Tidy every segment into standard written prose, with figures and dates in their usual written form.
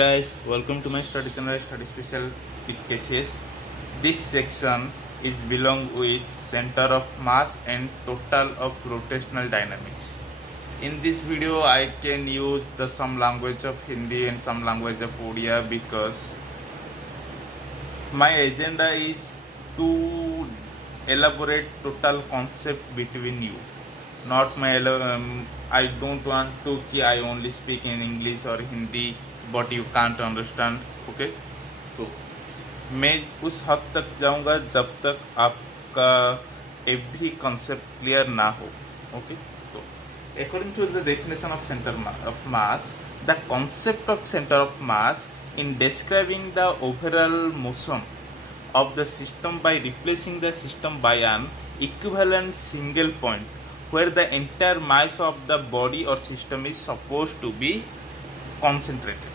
Guys, welcome to my study channel Study Special with cases. This section is belong with center of mass and total of rotational dynamics. In this video I can use the some language of Hindi and some language of Odia because my agenda is to elaborate total concept between you. Not my I don't want to कि I only speak in English or Hindi but you can't understand. Okay, तो मैं उस हद तक जाऊंगा जब तक आपका एवरी कंसेप्ट क्लियर ना हो. ओके, तो according to the definition of center of mass, the concept of center of mass in describing the overall motion of the system by replacing the system by an equivalent single point where the entire mass of the body or system is supposed to be concentrated.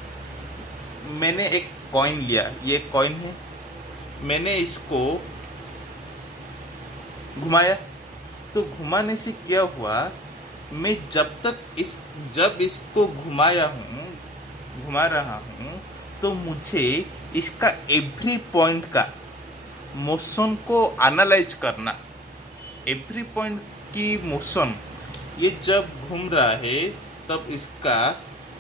मैंने एक coin लिया, ये coin है, मैंने इसको घुमाया. तो घुमाने से क्या हुआ, मैं जब इसको घुमा रहा हूँ तो मुझे इसका एवरी पॉइंट का मोशन को एनालाइज करना. एवरी पॉइंट की मोशन, ये जब घूम रहा है तब इसका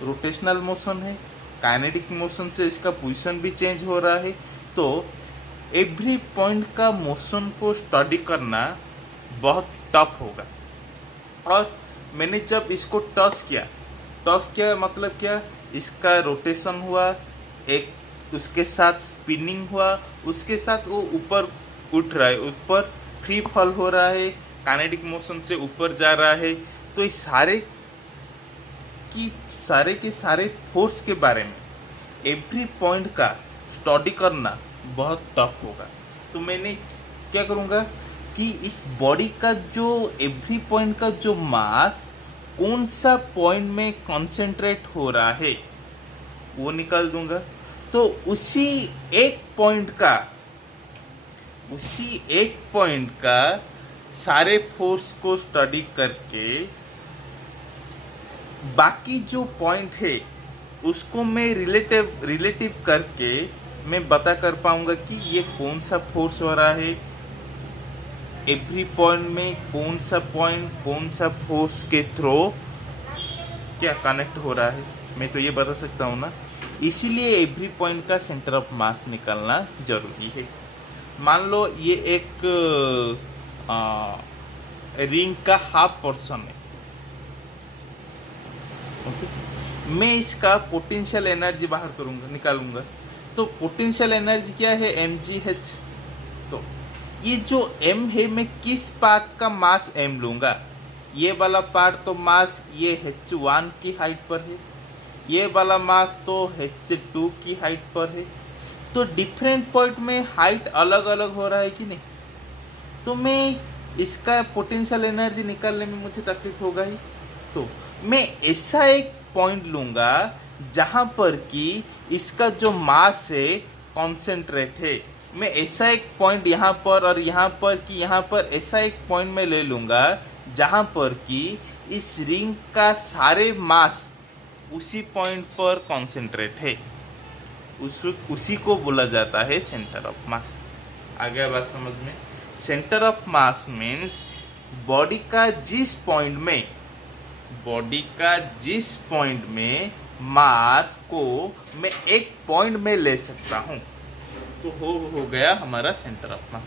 रोटेशनल मोशन है, काइनेटिक मोशन से इसका पोजीशन भी चेंज हो रहा है. तो एवरी पॉइंट का मोशन को स्टडी करना बहुत टफ होगा. और मैंने जब इसको टॉस किया मतलब क्या, इसका रोटेशन हुआ, एक उसके साथ स्पिनिंग हुआ, उसके साथ वो ऊपर उठ रहा है, ऊपर फ्री फॉल हो रहा है, काइनेटिक मोशन से ऊपर जा रहा है. तो ये सारे के सारे फोर्स के बारे में एवरी पॉइंट का स्टडी करना बहुत टफ होगा. तो मैंने क्या करूँगा कि इस बॉडी का जो एवरी पॉइंट का जो मास कौन सा पॉइंट में कंसंट्रेट हो रहा है वो निकाल दूंगा. तो उसी एक पॉइंट का सारे फोर्स को स्टडी करके बाकी जो पॉइंट है उसको मैं रिलेटिव करके मैं बता कर पाऊंगा कि ये कौन सा फोर्स हो रहा है एवरी पॉइंट में, कौन सा फोर्स के थ्रू क्या कनेक्ट हो रहा है. मैं तो ये बता सकता हूँ ना. इसीलिए एवरी पॉइंट का सेंटर ऑफ मास निकालना जरूरी है. मान लो ये एक रिंग का हाफ पोर्शन है. ओके, मैं इसका पोटेंशियल एनर्जी बाहर निकालूंगा. तो पोटेंशियल एनर्जी क्या है, mgh. तो ये जो m है, मैं किस पार्ट का मास m लूंगा. ये वाला पार्ट तो मास ये h1 की हाइट पर है, ये वाला मास तो h2 की हाइट पर है. तो डिफरेंट पॉइंट में हाइट अलग अलग हो रहा है कि नहीं. तो मैं इसका पोटेंशियल एनर्जी निकालने में मुझे तकलीफ होगा ही. तो मैं ऐसा एक पॉइंट लूंगा जहां पर कि इसका जो मास है कॉन्सेंट्रेट है. मैं ऐसा एक पॉइंट यहाँ पर और यहाँ पर ऐसा एक पॉइंट में ले लूंगा जहां पर कि इस रिंग का सारे मास उसी पॉइंट पर कॉन्सेंट्रेट है. उसी को बोला जाता है सेंटर ऑफ मास. आ गया बात समझ में. Centre of mass means body का जिस पॉइंट में मास को मैं एक पॉइंट में ले सकता हूँ. तो हो गया हमारा सेंटर ऑफ मास.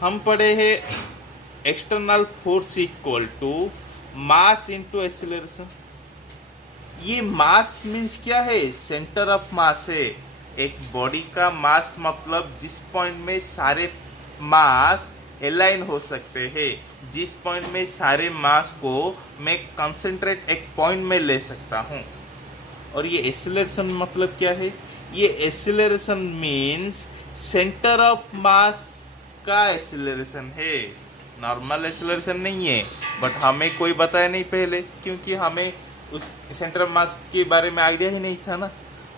हम पढ़े हैं external force equal to mass into acceleration. ये मास मीन्स क्या है, सेंटर ऑफ मास है. एक बॉडी का मास मतलब जिस पॉइंट में सारे मास अलाइन हो सकते हैं, जिस पॉइंट में सारे मास को मैं कंसंट्रेट एक पॉइंट में ले सकता हूँ. और ये एक्सेलरेशन मतलब क्या है, ये एक्सेलरेशन मीन्स सेंटर ऑफ मास का एक्सेलरेशन है. नॉर्मल एक्सेलरेशन नहीं है, बट हमें कोई बताया नहीं पहले, क्योंकि हमें उस सेंटर ऑफ मास के बारे में आइडिया ही नहीं था ना.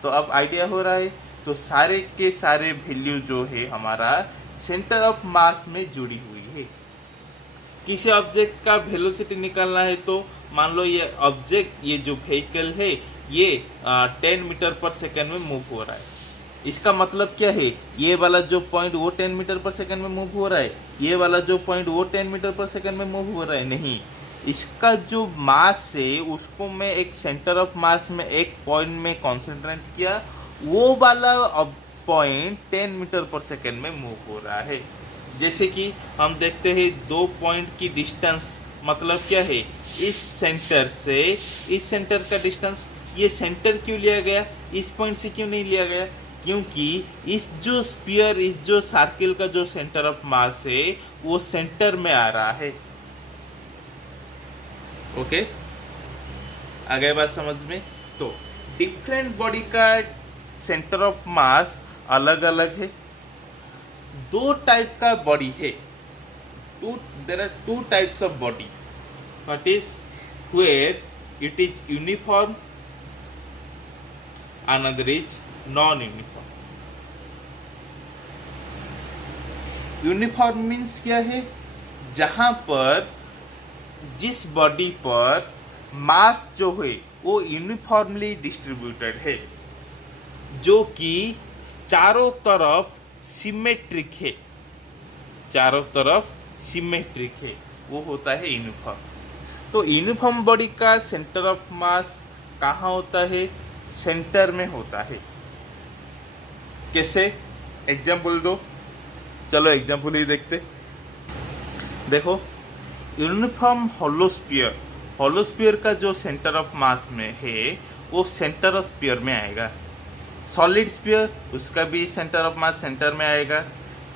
तो अब आइडिया हो रहा है. तो सारे के सारे वैल्यू जो है हमारा सेंटर ऑफ मास में जुड़ी हुई है. किसी ऑब्जेक्ट का वेलोसिटी निकालना है तो मान लो ये ऑब्जेक्ट, ये जो व्हीकल है, ये 10 मीटर पर सेकेंड में मूव हो रहा है। इसका मतलब क्या है, ये वाला जो पॉइंट वो 10 मीटर पर सेकेंड में मूव हो रहा है, ये वाला जो पॉइंट वो 10 मीटर पर सेकेंड में मूव हो रहा है, नहीं। इसका जो मास है उसको मैं एक सेंटर ऑफ मास में एक पॉइंट में कॉन्सेंट्रेट किया, वो वाला पॉइंट 10 मीटर पर सेकेंड में मूव हो रहा है। जैसे कि हम देखते हैं 2 पॉइंट की डिस्टेंस, मतलब क्या है, इस सेंटर से इस सेंटर का डिस्टेंस। ये सेंटर क्यों लिया गया, इस पॉइंट से क्यों नहीं लिया गया, क्योंकि इस जो स्फीयर, इस जो सर्किल का जो सेंटर ऑफ मास है वो सेंटर में आ रहा है। ओके, आ गए बात समझ में। तो डिफरेंट बॉडी का सेंटर ऑफ मास अलग अलग है। 2 टाइप का बॉडी है, there are 2 types of body. What is, where it is uniform, another is non-uniform. Uniform means क्या है, जहां पर जिस बॉडी पर मास जो है वो यूनिफॉर्मली डिस्ट्रीब्यूटेड है, जो कि चारों तरफ सिमेट्रिक है, चारों तरफ सिमेट्रिक है, वो होता है यूनिफॉर्म। तो यूनिफॉर्म बॉडी का सेंटर ऑफ मास कहाँ होता है, सेंटर में होता है। कैसे, एग्जाम्पल दो, चलो एग्जाम्पल ही देखते। देखो, यूनिफॉर्म होलोस्फीयर, होलोस्फीयर का जो सेंटर ऑफ मास में है वो सेंटर ऑफ स्फीयर में आएगा। सॉलिड स्फीयर, उसका भी सेंटर ऑफ मास सेंटर में आएगा।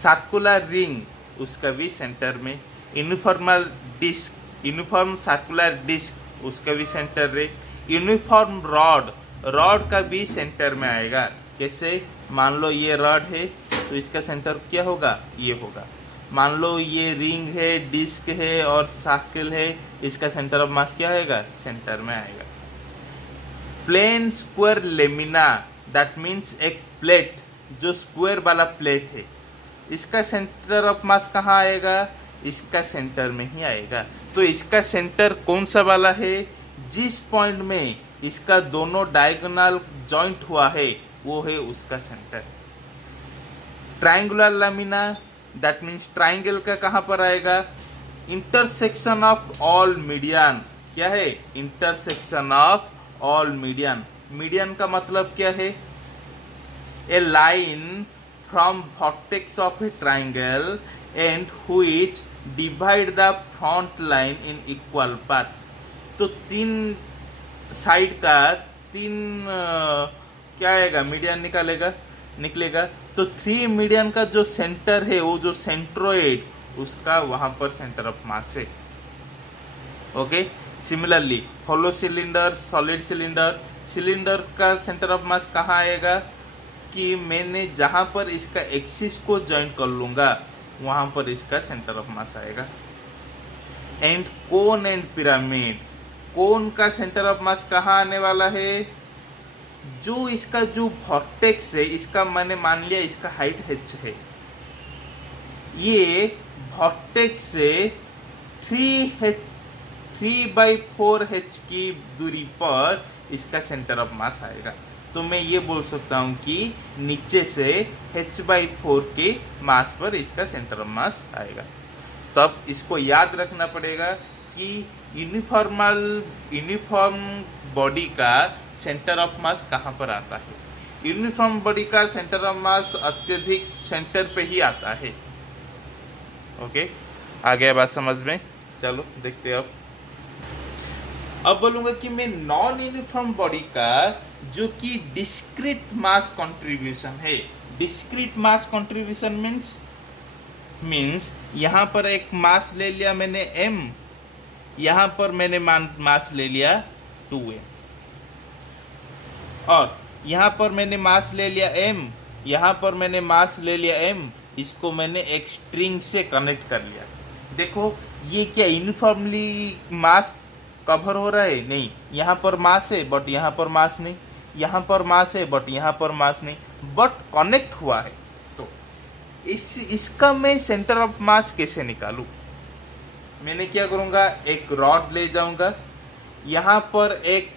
सर्कुलर रिंग, उसका भी सेंटर में। यूनिफॉर्मल डिस्क, यूनिफॉर्म सर्कुलर डिस्क, उसका भी सेंटर है। यूनिफॉर्म रॉड, रॉड का भी सेंटर में आएगा। जैसे मान लो ये रॉड है तो इसका सेंटर क्या होगा, ये होगा। मान लो ये रिंग है, डिस्क है और सर्कल है, इसका सेंटर ऑफ मास क्या आएगा, सेंटर में आएगा। Plane square lamina, that means एक प्लेट, जो स्क्वायर वाला प्लेट है, इसका सेंटर ऑफ मास कहाँ आएगा, इसका सेंटर में ही आएगा। तो इसका सेंटर कौन सा वाला है, जिस पॉइंट में इसका दोनों डायगोनल जॉइंट हुआ है वो है उसका centre. Triangular lamina, that means triangle का कहाँ पर आएगा, इंटरसेक्शन ऑफ ऑल मीडियन। क्या है, intersection of all median. Median का मतलब क्या है, a line from vertex of a triangle and which divide the front line in equal part. तो 3 साइड का 3 क्या आएगा, मीडियन निकलेगा। तो 3 मीडियन का जो सेंटर है, वो जो सेंट्रोइड, उसका वहां पर सेंटर ऑफ मास है। Okay, similarly hollow cylinder, solid cylinder, cylinder का सेंटर ऑफ मास कहाँ आएगा, कि मैंने जहां पर इसका एक्सिस को ज्वाइन कर लूंगा वहां पर इसका सेंटर ऑफ मास आएगा। एंड कोन एंड पिरामिड, कोन का सेंटर ऑफ मास कहाँ आने वाला है, जो इसका जो वर्टेक्स है, इसका मैंने मान लिया इसका हाइट h है, ये वर्टेक्स से 3/4h की दूरी पर इसका सेंटर ऑफ मास आएगा। तो मैं ये बोल सकता हूँ कि नीचे से h/4 के मास पर इसका सेंटर ऑफ मास आएगा। तब इसको याद रखना पड़ेगा कि यूनिफॉर्म बॉडी का सेंटर ऑफ मास कहाँ पर आता है। यूनिफॉर्म बॉडी का सेंटर ऑफ मास अत्यधिक सेंटर पे ही आता है। ओके, आ गया बात समझ में। चलो देखते हैं अब बोलूंगा कि मैं नॉन यूनिफॉर्म बॉडी का जो कि डिस्क्रीट मास कंट्रीब्यूशन है। डिस्क्रीट मास कंट्रीब्यूशन मीन्स यहाँ पर एक मास ले लिया मैंने m, यहाँ पर मैंने मास ले लिया 2m, और यहाँ पर मैंने मास ले लिया m, यहाँ पर मैंने मास ले लिया m, इसको मैंने एक स्ट्रिंग से कनेक्ट कर लिया। देखो ये क्या यूनिफॉर्मली मास कवर हो रहा है, नहीं। यहाँ पर मास है बट यहाँ पर मास नहीं, यहाँ पर मास है बट यहाँ पर मास नहीं, बट कनेक्ट हुआ है। तो इसका मैं सेंटर ऑफ मास कैसे निकालूं? मैंने क्या करूँगा, एक रॉड ले जाऊँगा, यहाँ पर एक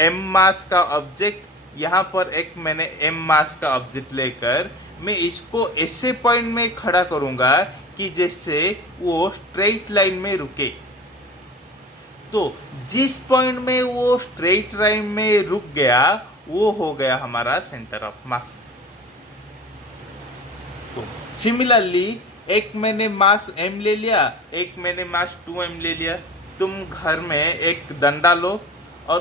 m मास का ऑब्जेक्ट, यहाँ पर एक मैंने m मास का ऑब्जेक्ट लेकर मैं इसको ऐसे पॉइंट में खड़ा करूंगा कि जैसे वो स्ट्रेट लाइन में रुके। तो जिस पॉइंट में वो स्ट्रेट लाइन में रुक गया वो हो गया हमारा सेंटर ऑफ मास। तो सिमिलरली एक मैंने मास m ले लिया, एक मैंने मास 2m ले लिया। तुम घर में एक डंडा लो और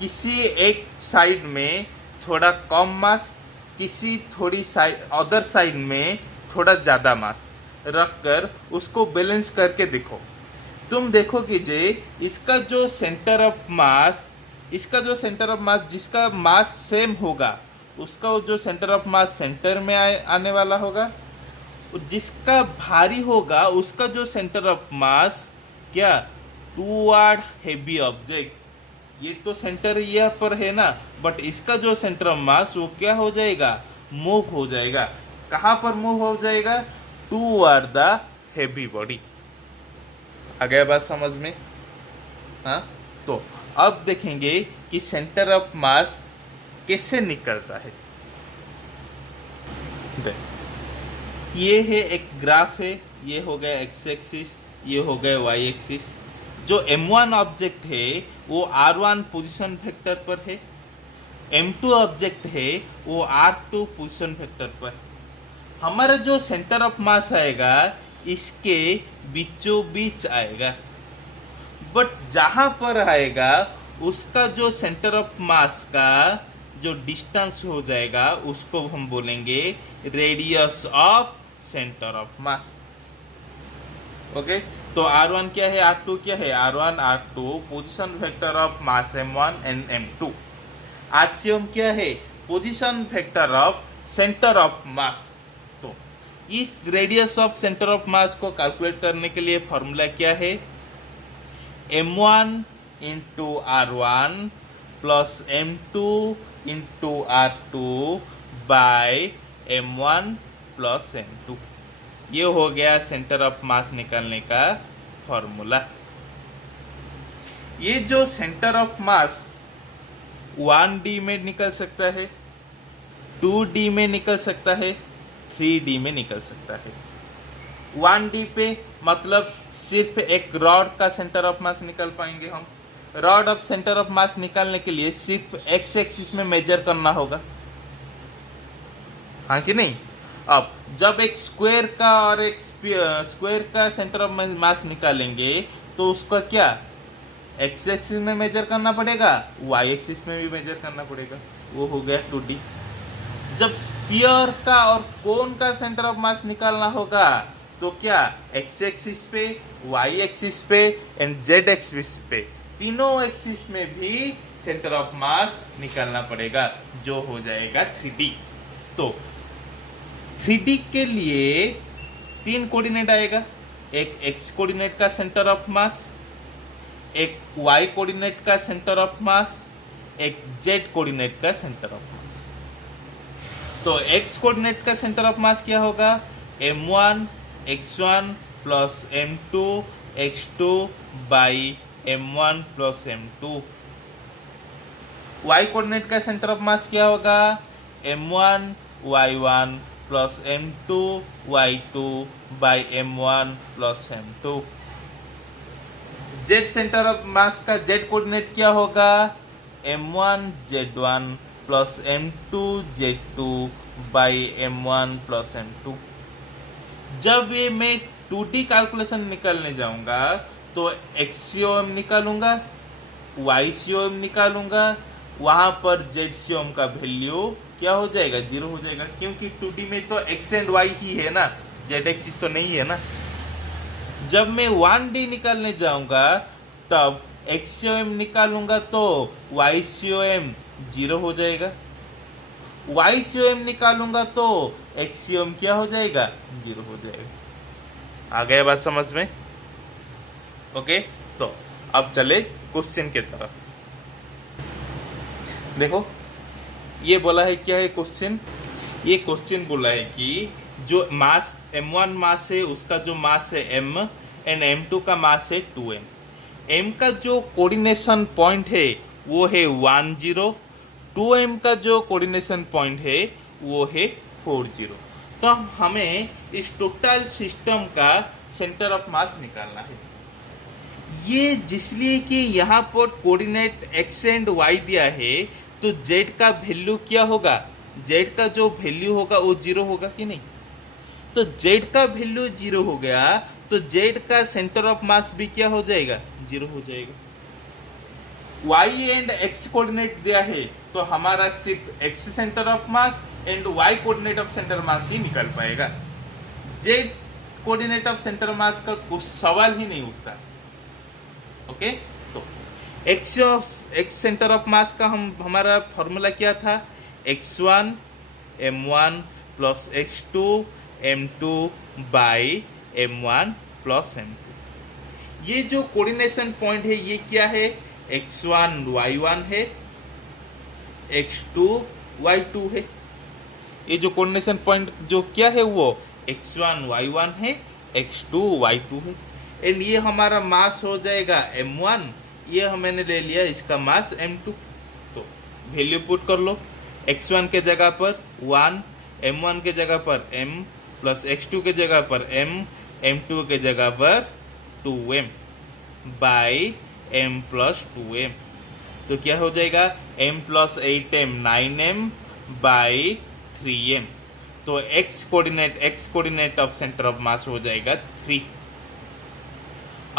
किसी एक साइड में थोड़ा कम मास, किसी थोड़ी साइड अदर साइड में थोड़ा ज़्यादा मास रखकर उसको बैलेंस करके देखो। तुम देखो कि जे इसका जो सेंटर ऑफ मास, जिसका मास सेम होगा उसका जो सेंटर ऑफ मास सेंटर में आने वाला होगा, जिसका भारी होगा उसका जो सेंटर ऑफ मास क्या टूवर्ड हेवी ऑब्जेक्ट, ये तो सेंटर यहाँ पर है ना, बट इसका जो सेंटर ऑफ मास वो क्या हो जाएगा, मूव हो जाएगा। कहाँ पर मूव हो जाएगा, टूवर्ड द हेवी बॉडी। आ गया बात समझ में? हाँ, तो अब देखेंगे कि सेंटर ऑफ मास कैसे निकलता है। ये है एक ग्राफ है, ये हो गया एक्स एक्सिस, ये हो गया वाई एक्सिस। जो m1 ऑब्जेक्ट है वो r1 पोजीशन वेक्टर पर है, m2 ऑब्जेक्ट है वो r2 पोजीशन वेक्टर पर। हमारा जो सेंटर ऑफ मास आएगा इसके बीचों बीच आएगा, बट जहां पर आएगा उसका जो सेंटर ऑफ मास का जो डिस्टेंस हो जाएगा उसको हम बोलेंगे radius of centre of mass. Okay, तो r1 क्या है, r2 क्या है, r1 r2 position vector of mass m1 and m2। rcm क्या है, position vector of centre of mass. तो इस radius of centre of mass को कैलकुलेट करने के लिए फॉर्मूला क्या है, m1 into r1 plus m2 into r2 by m1 plus m2। ये हो गया सेंटर ऑफ मास निकालने का फॉर्मूला। ये जो सेंटर ऑफ मास 1D में निकल सकता है, 2D में निकल सकता है, 3D में निकल सकता है। 1D पे मतलब सिर्फ एक रॉड का सेंटर ऑफ मास निकाल पाएंगे हम। रॉड ऑफ सेंटर ऑफ मास निकालने के लिए सिर्फ एक्स एक्सिस में मेजर करना होगा, हाँ कि नहीं। अब जब एक स्क्वायर का और एक स्क्वायर का सेंटर ऑफ मास निकालेंगे तो उसका क्या एक्स एक्सिस में मेजर करना पड़ेगा, वाई एक्सिस में भी मेजर करना पड़ेगा, वो हो गया 2D। जब स्फीयर का और कोन का सेंटर ऑफ मास निकालना होगा तो क्या एक्स एक्सिस पे, वाई एक्सिस पे एंड जेड एक्सिस पे, तीनों एक्सिस में भी सेंटर ऑफ मास निकालना पड़ेगा, जो हो जाएगा 3D। तो 3D के लिए 3 कोऑर्डिनेट आएगा, एक x कोऑर्डिनेट का सेंटर ऑफ मास, एक y कोऑर्डिनेट का सेंटर ऑफ मास, एक z कोऑर्डिनेट का सेंटर ऑफ मास। तो x कोऑर्डिनेट का सेंटर ऑफ मास क्या होगा, m1 x1 plus m2 x2 by m1 plus m2। y coordinate का सेंटर ऑफ मास क्या होगा, m1 y1 plus m2 y2 by m1 plus m2। z centre of मास का z coordinate क्या होगा, m1 z1 plus m2 z2 by m1 plus m2। जब ये मैं 2D calculation निकालने जाऊंगा तो XCOM निकालूंगा, YCOM निकालूंगा, वहां पर ZCOM का वैल्यू क्या हो जाएगा, 0 हो जाएगा, क्योंकि 2D में तो x एंड y ही है ना, z एक्सिस तो नहीं है ना। जब मैं 1D निकालने जाऊंगा तब XCOM निकालूंगा तो YCOM 0 हो जाएगा, YCOM निकालूंगा तो XCOM क्या हो जाएगा, 0 हो जाएगा। आ गया बात समझ में? ओके, तो अब चले क्वेश्चन के तरफ। देखो ये बोला है, क्या है क्वेश्चन, ये क्वेश्चन बोला है कि जो मास m1 मास है उसका जो मास है m एंड m2 का मास है 2m। m का जो कोऑर्डिनेशन पॉइंट है वो है 10, 2m का जो कोऑर्डिनेशन पॉइंट है वो है 40। तो हमें इस टोटल सिस्टम का सेंटर ऑफ मास निकालना है। ये जिसलिए कि यहाँ पर कोऑर्डिनेट x एंड y दिया है, तो z का वैल्यू क्या होगा, z का जो वैल्यू होगा वो 0 होगा कि नहीं। तो z का वैल्यू 0 हो गया तो z का सेंटर ऑफ मास भी क्या हो जाएगा, 0 हो जाएगा। y एंड x कोऑर्डिनेट दिया है तो हमारा सिर्फ x centre of mass and y coordinate of centre mass ही निकल पाएगा। z coordinate of centre mass का कुछ सवाल ही नहीं उठता। ओके, तो x सेंटर ऑफ मास का हमारा फॉर्मूला क्या था, x1 m1 plus x2 m2 by m1 plus m2। ये जो कोऑर्डिनेशन पॉइंट है ये क्या है, x1 y1 है, x2 y2 है। ये जो कोऑर्डिनेशन पॉइंट जो क्या है वो x1 y1 है, x2 y2 है। एंड ये हमारा मास हो जाएगा m1, ये मैंने ले लिया इसका मास m2। तो वैल्यू पुट कर लो, x1 के जगह पर 1, m1 के जगह पर m प्लस x2 के जगह पर m, m2 के जगह पर 2m by m plus 2m। तो क्या हो जाएगा, m plus 8m 9m by 3m। तो x coordinate of centre of मास हो जाएगा 3।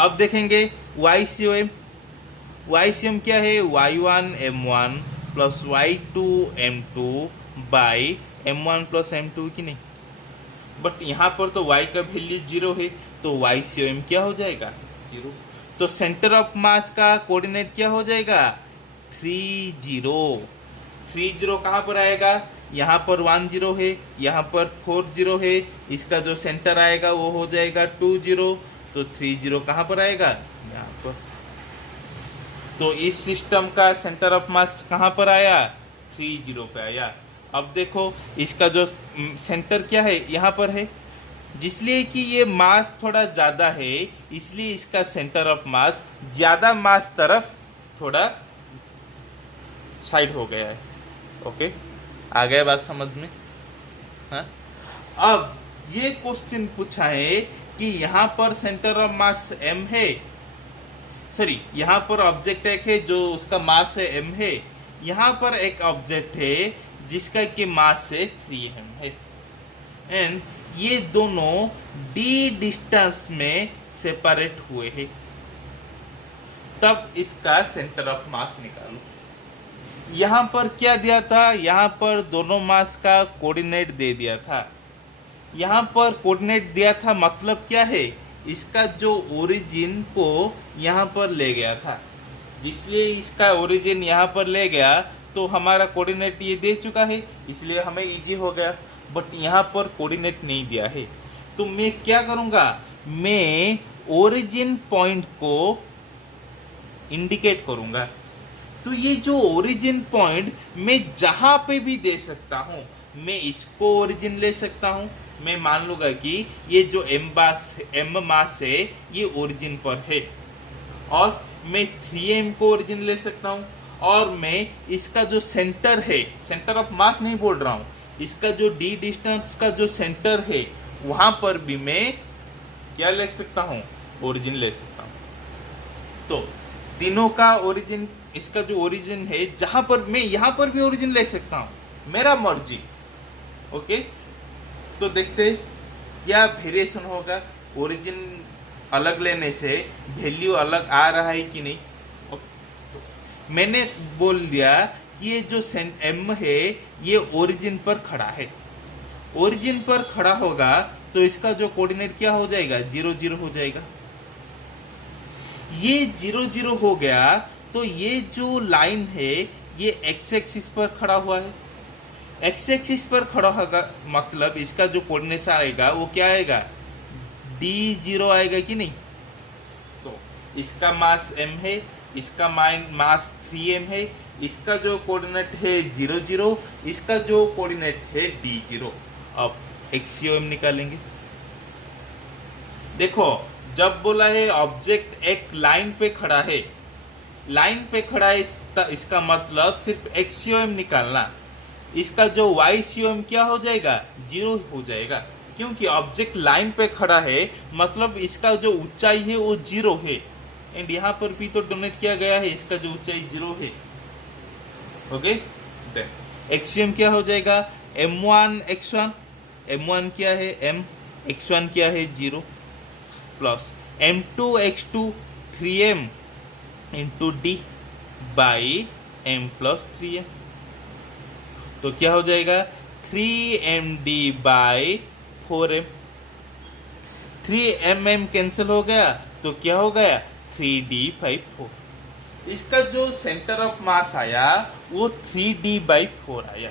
अब देखेंगे YCOM क्या है, y1 m1 plus y2 m2 by m1 plus m2 की नहीं। बट यहाँ पर तो y का वैल्यू 0 है तो YCOM क्या हो जाएगा, 0। तो सेंटर ऑफ मास का कोऑर्डिनेट क्या हो जाएगा, 30। 30 कहाँ पर आएगा, यहाँ पर 10 है, यहाँ पर 40 है, इसका जो सेंटर आएगा वो हो जाएगा 20। तो 30 कहाँ पर आएगा, यहाँ पर। तो इस सिस्टम का सेंटर ऑफ मास कहाँ पर आया, 30 पे आया। अब देखो इसका जो सेंटर क्या है यहाँ पर है, जिसलिए कि ये मास थोड़ा ज़्यादा है इसलिए इसका सेंटर ऑफ मास ज़्यादा मास तरफ थोड़ा साइड हो गया है। ओके, आ गया बात समझ में। हाँ, अब ये क्वेश्चन पूछा है कि यहाँ पर सेंटर ऑफ मास m है, सॉरी यहाँ पर ऑब्जेक्ट एक है जो उसका मास है m है, यहाँ पर एक ऑब्जेक्ट है जिसका कि मास है 3m है। एंड ये दोनों d डिस्टेंस में सेपरेट हुए हैं, तब इसका सेंटर ऑफ मास निकालो। यहाँ पर क्या दिया था, यहाँ पर दोनों मास का कोऑर्डिनेट दे दिया था। यहाँ पर कोऑर्डिनेट दिया था मतलब क्या है, इसका जो ओरिजिन को यहाँ पर ले गया था, जिसलिए इसका ओरिजिन यहाँ पर ले गया तो हमारा कोऑर्डिनेट ये दे चुका है इसलिए हमें इजी हो गया। बट यहाँ पर कोऑर्डिनेट नहीं दिया है तो मैं क्या करूँगा, मैं ओरिजिन पॉइंट को इंडिकेट करूँगा। तो ये जो ओरिजिन पॉइंट मैं जहाँ पे भी दे सकता हूँ, मैं इसको ओरिजिन ले सकता हूँ। मैं मान लूँगा कि ये जो m मास है ये ओरिजिन पर है, और मैं 3m को ओरिजिन ले सकता हूँ, और मैं इसका जो सेंटर है, सेंटर ऑफ मास नहीं बोल रहा हूँ, इसका जो d डिस्टेंस का जो सेंटर है वहाँ पर भी मैं क्या ले सकता हूँ, ओरिजिन ले सकता हूँ। तो तीनों का ओरिजिन, इसका जो ओरिजिन है जहाँ पर मैं यहाँ पर भी ओरिजिन ले सकता हूँ, मेरा मर्जी। ओके, तो देखते क्या वेरिएशन होगा, ओरिजिन अलग लेने से वैल्यू अलग आ रहा है कि नहीं। मैंने बोल दिया कि ये जो m है ये ओरिजिन पर खड़ा है, ओरिजिन पर खड़ा होगा तो इसका जो कोऑर्डिनेट क्या हो जाएगा, 0 0 हो जाएगा। ये 0 0 हो गया तो ये जो लाइन है ये x एक्सिस पर खड़ा हुआ है, x एक्सिस पर खड़ा होगा मतलब इसका जो कोऑर्डिनेट आएगा वो क्या आएगा, d0 आएगा कि नहीं। तो इसका मास m है, इसका मास 3m है, इसका जो कोऑर्डिनेट है 0 0, इसका जो कोऑर्डिनेट है d0। अब XCOM निकालेंगे। देखो जब बोला है ऑब्जेक्ट एक लाइन पे खड़ा है, लाइन पे खड़ा है, इसका मतलब सिर्फ एक्सियोम निकालना। इसका जो वाई सीओएम क्या हो जाएगा, 0 हो जाएगा, क्योंकि ऑब्जेक्ट लाइन पे खड़ा है, मतलब इसका जो ऊंचाई है वो 0 है। एंड यहाँ पर भी तो डोनेट किया गया है, इसका जो ऊंचाई 0 है। ओके, एक्सियम क्या हो जाएगा, m1 x1, m1 क्या है m, x1 क्या है 0, plus m2 x2 3m into D by m plus 3m। तो क्या हो जाएगा 3md by 4m। 3mm cancel हो गया तो क्या हो गया 3d/4। इसका जो सेंटर ऑफ मास आया वो 3d/4 आया।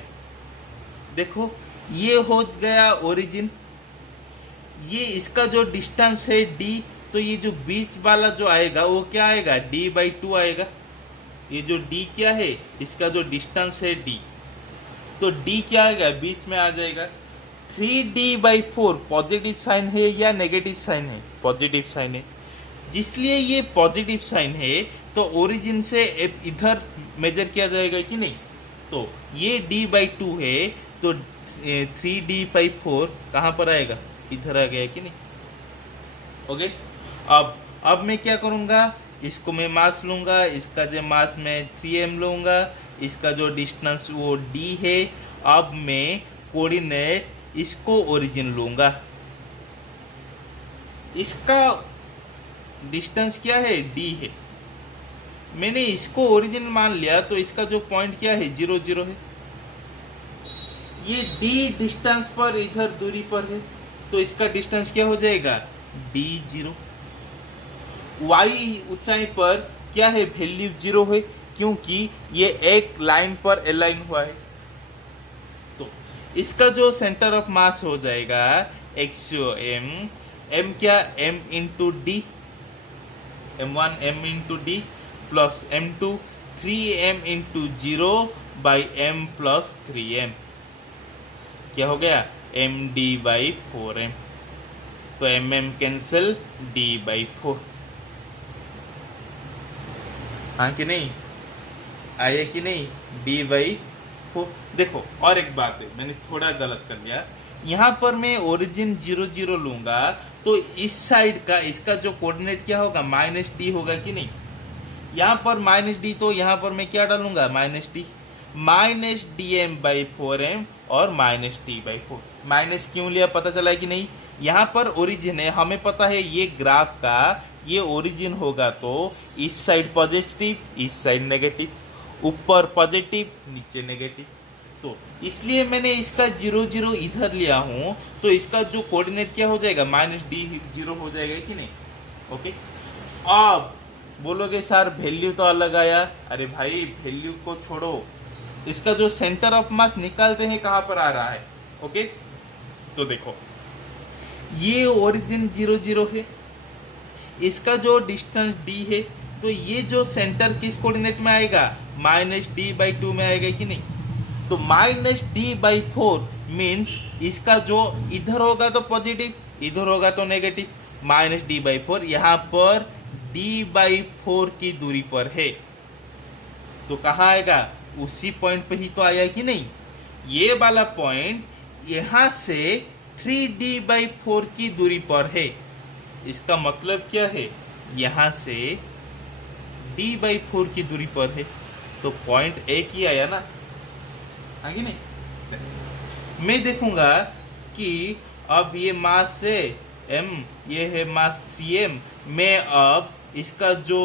देखो ये हो गया ओरिजिन, ये इसका जो डिस्टेंस है d, तो ये जो बीच वाला जो आएगा वो क्या आएगा d/2 आएगा। ये जो d क्या है, इसका जो डिस्टेंस है d, तो d क्या आएगा बीच में आ जाएगा। 3d/4 पॉजिटिव साइन है या नेगेटिव साइन है, पॉजिटिव साइन है, जिसलिए ये पॉजिटिव साइन है तो ओरिजिन से इधर मेजर किया जाएगा कि नहीं। तो ये d/2 है तो 3d/4 कहाँ पर आएगा, इधर आ गया कि नहीं। ओके, अब मैं क्या करूँगा, इसको मैं मास लूँगा, इसका जो मास मैं 3m लूँगा, इसका जो डिस्टेंस वो d है। अब मैं कोऑर्डिनेट इसको ओरिजिन लूँगा, इसका डिस्टेंस क्या है d है, मैंने इसको ओरिजिन मान लिया तो इसका जो पॉइंट क्या है 0 0 है। ये d डिस्टेंस पर इधर दूरी पर है तो इसका डिस्टेंस क्या हो जाएगा d0। y ऊंचाई पर क्या है वैल्यू 0 है, क्योंकि ये एक लाइन पर अलाइन हुआ है। तो इसका जो सेंटर ऑफ मास हो जाएगा एक्सियोम m क्या m into D, m1 m into D plus m2 3m into 0/m plus 3m। क्या हो गया md/4m। तो mm कैंसिल d/4, हाँ कि नहीं, आया कि नहीं d/4। देखो और एक बात है, मैंने थोड़ा गलत कर लिया, यहाँ पर मैं ओरिजिन 0 0 लूंगा तो इस साइड का इसका जो कोऑर्डिनेट क्या होगा -d होगा कि नहीं। यहाँ पर -d तो यहाँ पर मैं क्या डालूंगा -d, -dm/4m और -d/4। माइनस क्यों लिया पता चला है कि नहीं। यहाँ पर ओरिजिन है, हमें पता है ये ग्राफ का ये ओरिजिन होगा तो इस साइड पॉजिटिव इस साइड नेगेटिव, ऊपर पॉजिटिव नीचे नेगेटिव, तो इसलिए मैंने इसका 0 0 इधर लिया हूँ तो इसका जो कोऑर्डिनेट क्या हो जाएगा -d0 हो जाएगा कि नहीं। ओके, अब बोलोगे सर वैल्यू तो अलग आया, अरे भाई वैल्यू को छोड़ो, इसका जो सेंटर ऑफ मास निकालते हैं कहाँ पर आ रहा है। ओके, तो देखो ये ओरिजिन 0 0 है, इसका जो डिस्टेंस d है, तो ये जो सेंटर किस कोऑर्डिनेट में आएगा -d/2 में आएगा कि नहीं। तो -d/4 मीन्स इसका जो इधर होगा तो पॉजिटिव इधर होगा तो नेगेटिव, -d/4 यहाँ पर d/4 की दूरी पर है तो कहाँ आएगा उसी पॉइंट पे ही तो आया कि नहीं। ये वाला पॉइंट यहाँ से 3d/4 की दूरी पर है, इसका मतलब क्या है यहाँ से d/4 की दूरी पर है, तो पॉइंट एक ही आया ना, आगे नहीं। मैं देखूंगा कि अब ये मास है m, ये है मास 3m, मैं अब इसका जो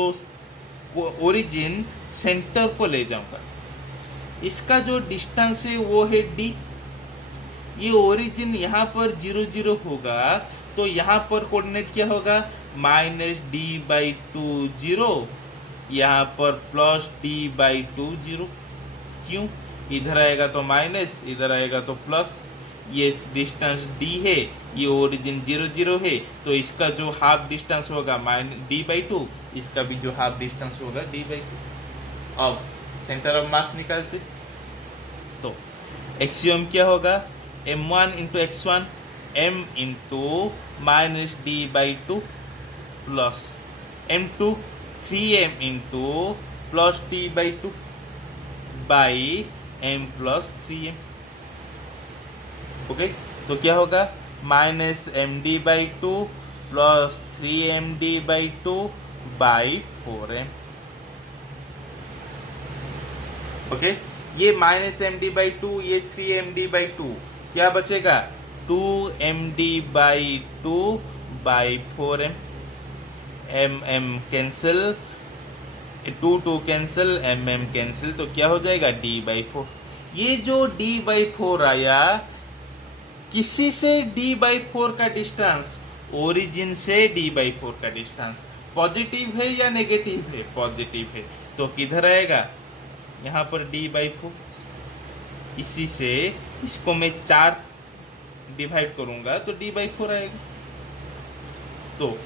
ओरिजिन सेंटर को ले जाऊंगा, इसका जो डिस्टेंस है वो है d, ये ओरिजिन यहाँ पर 0 0 होगा तो यहाँ पर कोऑर्डिनेट क्या होगा -d/2 0, यहाँ पर +d/2 0। क्यों, इधर आएगा तो माइनस इधर आएगा तो प्लस, ये डिस्टेंस d है, ये ओरिजिन 0 0 है तो इसका जो हाफ डिस्टेंस होगा d/2, इसका भी जो हाफ डिस्टेंस होगा d/2। अब सेंटर ऑफ मास निकालते तो एक्सियोम क्या होगा m1 into x1 m into -d/2 plus m2 3m into plus t/2 by m plus 3m। Okay, तो क्या होगा minus md/2 plus 3md/2 by 4m। Okay, ये माइनस md/2, ये 3md/2, क्या बचेगा 2md/2 by 4m। mm cancel, 2 cancel, mm cancel, तो क्या हो जाएगा d/4। ये जो d/4 आया, किसी से d/4 का डिस्टेंस, ओरिजिन से d/4 का डिस्टेंस पॉजिटिव है या नेगेटिव है? पॉजिटिव है, तो किधर आएगा यहाँ पर d/4। इसी से इसको मैं 4 डिवाइड करूंगा तो d/4 आएगा। तो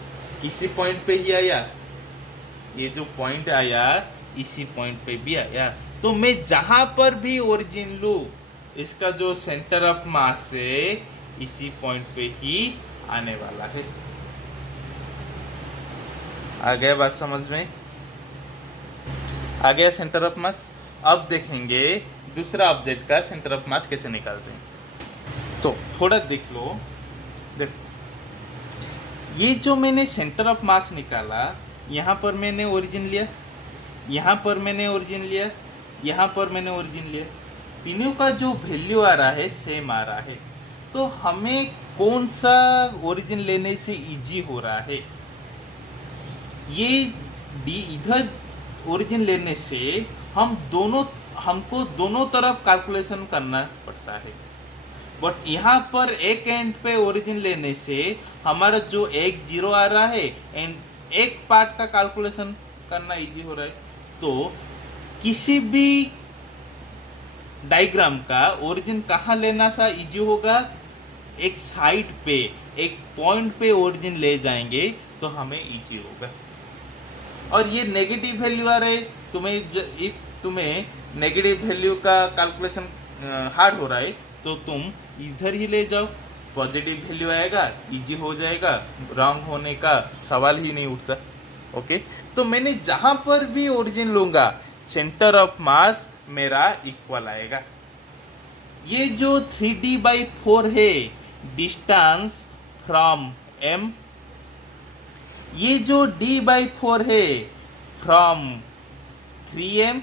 किसी पॉइंट पे ही आया, ये जो पॉइंट आया इसी पॉइंट पे भी आया। तो मैं जहां पर भी ओरिजिन लूं, इसका जो सेंटर ऑफ मास है इसी पॉइंट पे ही आने वाला है। आ गया बात समझ में? आ गया सेंटर ऑफ मास। अब देखेंगे दूसरा ऑब्जेक्ट का सेंटर ऑफ मास कैसे निकालते हैं। तो थोड़ा देख लो, देखो ये जो मैंने सेंटर ऑफ मास निकाला, यहाँ पर मैंने ओरिजिन लिया, यहाँ पर मैंने ओरिजिन लिया, यहाँ पर मैंने ओरिजिन लिया, तीनों का जो वैल्यू आ रहा है सेम आ रहा है। तो हमें कौन सा ओरिजिन लेने से इजी हो रहा है? ये इधर ओरिजिन लेने से हमको दोनों तरफ कैलकुलेशन करना पड़ता है, बट यहाँ पर एक एंड पे ओरिजिन लेने से हमारा जो एक जीरो आ रहा है एंड एक पार्ट का कैलकुलेशन करना इजी हो रहा है। तो किसी भी डायग्राम का ओरिजिन कहाँ लेना सा इजी होगा? एक साइड पे, एक पॉइंट पे ओरिजिन ले जाएंगे तो हमें इजी होगा। और ये नेगेटिव वैल्यू आ रहे, तुम्हें नेगेटिव वैल्यू का कैलकुलेशन हार्ड हो रहा है तो तुम इधर ही ले जाओ, पॉजिटिव वैल्यू आएगा, इजी हो जाएगा, रॉन्ग होने का सवाल ही नहीं उठता। ओके, तो मैंने जहां पर भी ओरिजिन लूंगा सेंटर ऑफ मास मेरा इक्वल आएगा। ये जो 3d/4 है डिस्टेंस फ्रॉम m, ये जो d/4 है फ्रॉम 3m,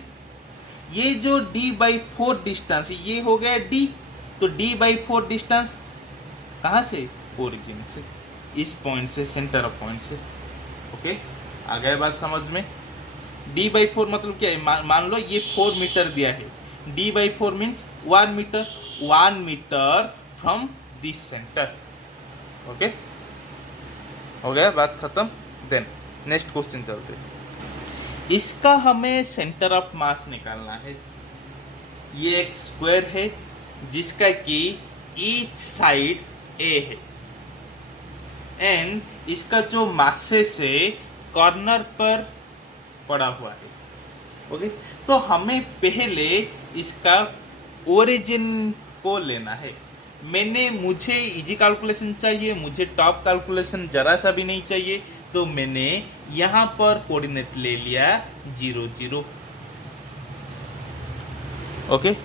ये जो d/4 डिस्टेंस ये हो गया d। तो d/4 डिस्टेंस कहाँ से? ओरिजिन से, इस पॉइंट से, सेंटर ऑफ पॉइंट से। ओके, आ गया बात समझ में? d/4 मतलब क्या है? मान लो ये 4 मीटर दिया है, d/4 means 1 metre, 1 metre from this centre. Okay, हो गया बात खत्म। देन नेक्स्ट क्वेश्चन चलते हैं। इसका हमें सेंटर ऑफ मास निकालना है। ये एक स्क्वायर है जिसका कि ईच साइड a है एंड इसका जो मासेस है कॉर्नर पर पड़ा हुआ है। ओके, तो हमें पहले इसका ओरिजिन को लेना है। मुझे इजी कैलकुलेशन चाहिए, मुझे टॉप कैलकुलेशन जरा सा भी नहीं चाहिए, तो मैंने यहाँ पर कोऑर्डिनेट ले लिया 0 0। ओके,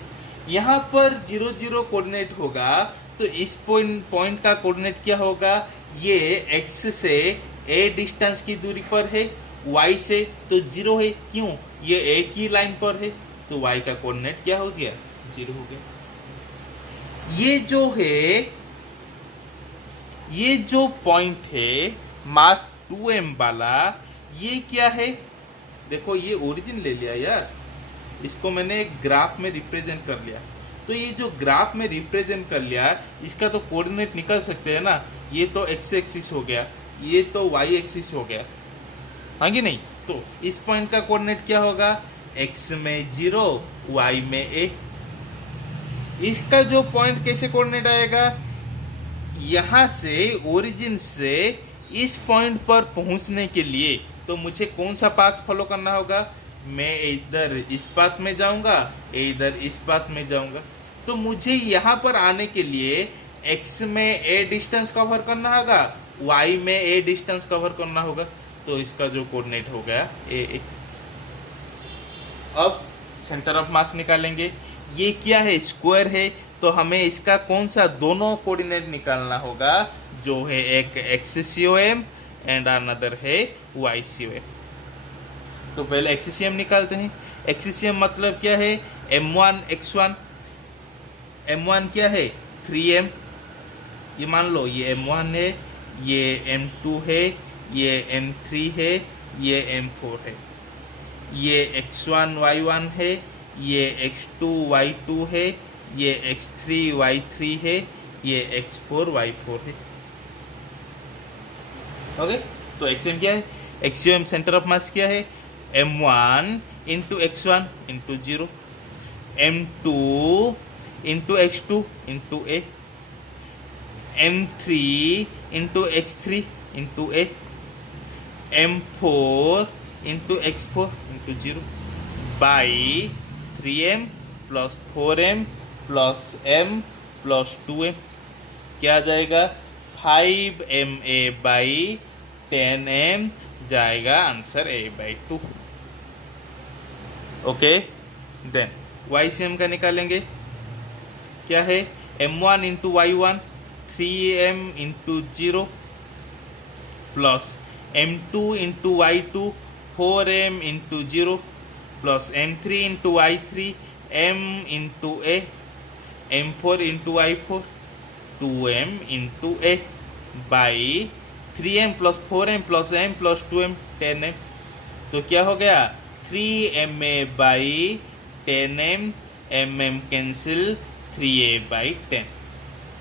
यहाँ पर 0 0 कोऑर्डिनेट होगा, तो इस पॉइंट का कोऑर्डिनेट क्या होगा? ये x से a डिस्टेंस की दूरी पर है, y से तो 0 है, क्यों? ये एक ही लाइन पर है, तो y का कोऑर्डिनेट क्या हो गया? 0 हो गया। ये जो है, ये जो पॉइंट है मास 2m वाला, ये क्या है? देखो ये ओरिजिन ले लिया यार, इसको मैंने एक ग्राफ में रिप्रेजेंट कर लिया। तो ये जो ग्राफ में रिप्रेजेंट कर लिया, इसका तो कोऑर्डिनेट निकल सकते हैं ना। ये तो x एक्सिस हो गया, ये तो y एक्सिस हो गया, हाँ कि नहीं? तो इस पॉइंट का कोऑर्डिनेट क्या होगा? x में 0, y में a। इसका जो पॉइंट कैसे कोऑर्डिनेट आएगा? यहाँ से ओरिजिन से इस पॉइंट पर पहुंचने के लिए तो मुझे कौन सा पाथ फॉलो करना होगा? मैं इधर इस पाथ में जाऊंगा, इधर इस पाथ में जाऊंगा। तो मुझे यहाँ पर आने के लिए x में a डिस्टेंस कवर करना होगा, y में a डिस्टेंस कवर करना होगा। तो इसका जो कोऑर्डिनेट हो गया a। अब सेंटर ऑफ मास निकालेंगे। ये क्या है, स्क्वायर है, तो हमें इसका कौन सा दोनों कोऑर्डिनेट निकालना होगा, जो है एक एक्स-COM एंड अनदर है y-COM। तो पहले एक्स-COM निकालते हैं। एक्स-COM मतलब क्या है, m1 x1, m1 क्या है 3m, ये मान लो ये m1 है, ये m2 है, ये m3 है, ये m4 है, ये x1 y1 है, ये x2 y2 है, ये x3 y3 है, ये x4 y4 है। ओके, तो एक्सएम क्या है, एक्सएम सेंटर ऑफ मास क्या है, m1 into x1 into 0, m2 into x2 into a, m3 into x3 into a, m4 into x4 into 0 by 3m plus 4m plus m plus 2m, क्या आ जाएगा 5ma by 10m, जाएगा answer a/2। Okay, then y-CM का निकालेंगे, क्या है m1 into y1 3m into 0 plus m2 into y2 4m into 0 plus m3 into y3 m into a, m4 into y4 2m into a by 3m plus 4m plus m plus 2m 10m, तो क्या हो गया 3ma by 10m, mm cancel 3a/10।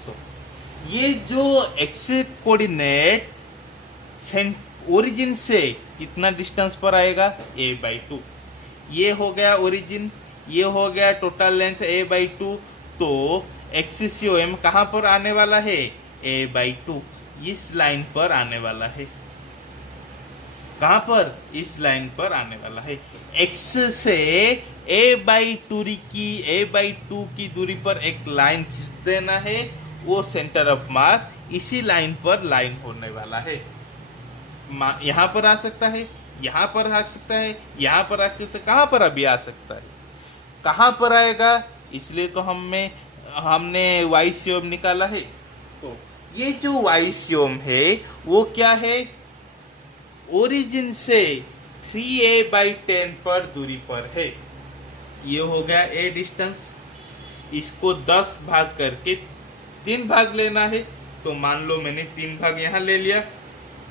तो ये जो x coordinate origin से कितना distance पर आएगा a/2, ये हो गया ओरिजिन, ये हो गया टोटल लेंथ a/2, तो एक्स-COM कहाँ पर आने वाला है a/2, इस लाइन पर आने वाला है। कहाँ पर, इस लाइन पर आने वाला है। x से a/2 की दूरी पर एक लाइन खींच देना है, वो सेंटर ऑफ मास इसी लाइन पर लाइन होने वाला है। यहाँ पर आ सकता है, यहाँ पर आ सकता है, यहाँ पर आ सकता है, कहाँ पर अभी आ सकता है, कहाँ पर आएगा, इसलिए तो हमने y-COM निकाला है। तो ये जो y-COM है वो क्या है, ओरिजिन से 3a/10 पर दूरी पर है। ये हो गया a डिस्टेंस, इसको 10 भाग करके 3 भाग लेना है, तो मान लो मैंने 3 भाग यहाँ ले लिया,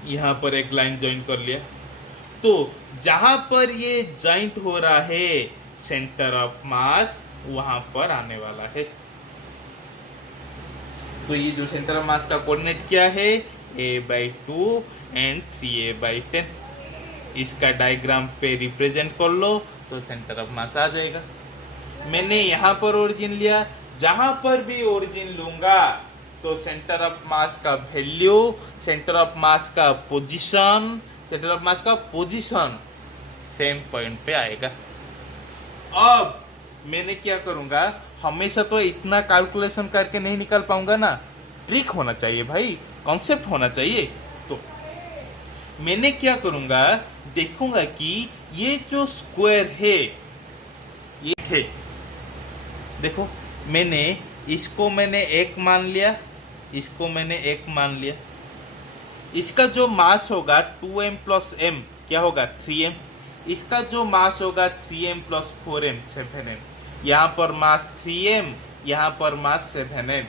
यहाँ पर एक लाइन ज्वाइन कर लिया, तो जहां पर ये ज्वाइंट हो रहा है सेंटर ऑफ मास वहां पर आने वाला है। तो ये जो सेंटर ऑफ मास का कोऑर्डिनेट क्या है a/2 एंड 3a/10, इसका डायग्राम पे रिप्रेजेंट कर लो तो सेंटर ऑफ मास आ जाएगा। मैंने यहाँ पर ओरिजिन लिया, जहां पर भी ओरिजिन लूंगा तो सेंटर ऑफ मास का वैल्यू, सेंटर ऑफ मास का पोजीशन, सेंटर ऑफ मास का पोजीशन सेम पॉइंट पे आएगा। अब मैंने क्या करूंगा, हमेशा तो इतना कैलकुलेशन करके नहीं निकाल पाऊंगा ना, ट्रिक होना चाहिए भाई, कॉन्सेप्ट होना चाहिए। तो मैंने क्या करूंगा, देखूंगा कि ये जो स्क्वायर है ये है, देखो इसको मैंने एक मान लिया, इसको मैंने एक मान लिया, इसका जो मास होगा 2m प्लस m क्या होगा 3m, इसका जो मास होगा 3m प्लस 4m 7m, यहाँ पर मास 3m, यहाँ पर मास 7m,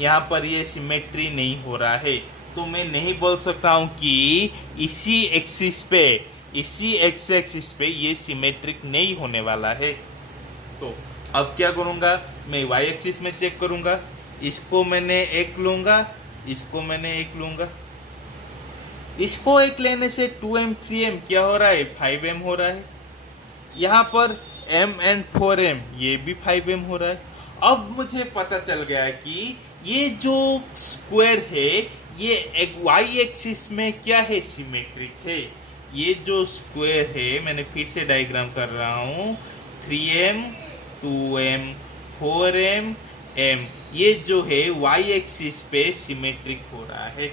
यहाँ पर ये सिमेट्री नहीं हो रहा है, तो मैं नहीं बोल सकता हूँ कि इसी एक्सिस पे, इसी एक्स एक्सिस पे ये सिमेट्रिक नहीं होने वाला है। तो अब क्या करूँगा, मैं y एक्सिस में चेक करूँगा, इसको मैंने एक लूँगा, इसको मैंने एक लूँगा, इसको एक लेने से 2m 3m क्या हो रहा है 5m हो रहा है, यहाँ पर m एंड 4m ये भी 5m हो रहा है। अब मुझे पता चल गया कि ये जो स्क्वायर है ये एक y एक्सिस में क्या है सिमेट्रिक है। ये जो स्क्वायर है, मैंने फिर से डायग्राम कर रहा हूँ, 3m 2m 4m m, ये जो है y एक्सिस पे सिमेट्रिक हो रहा है।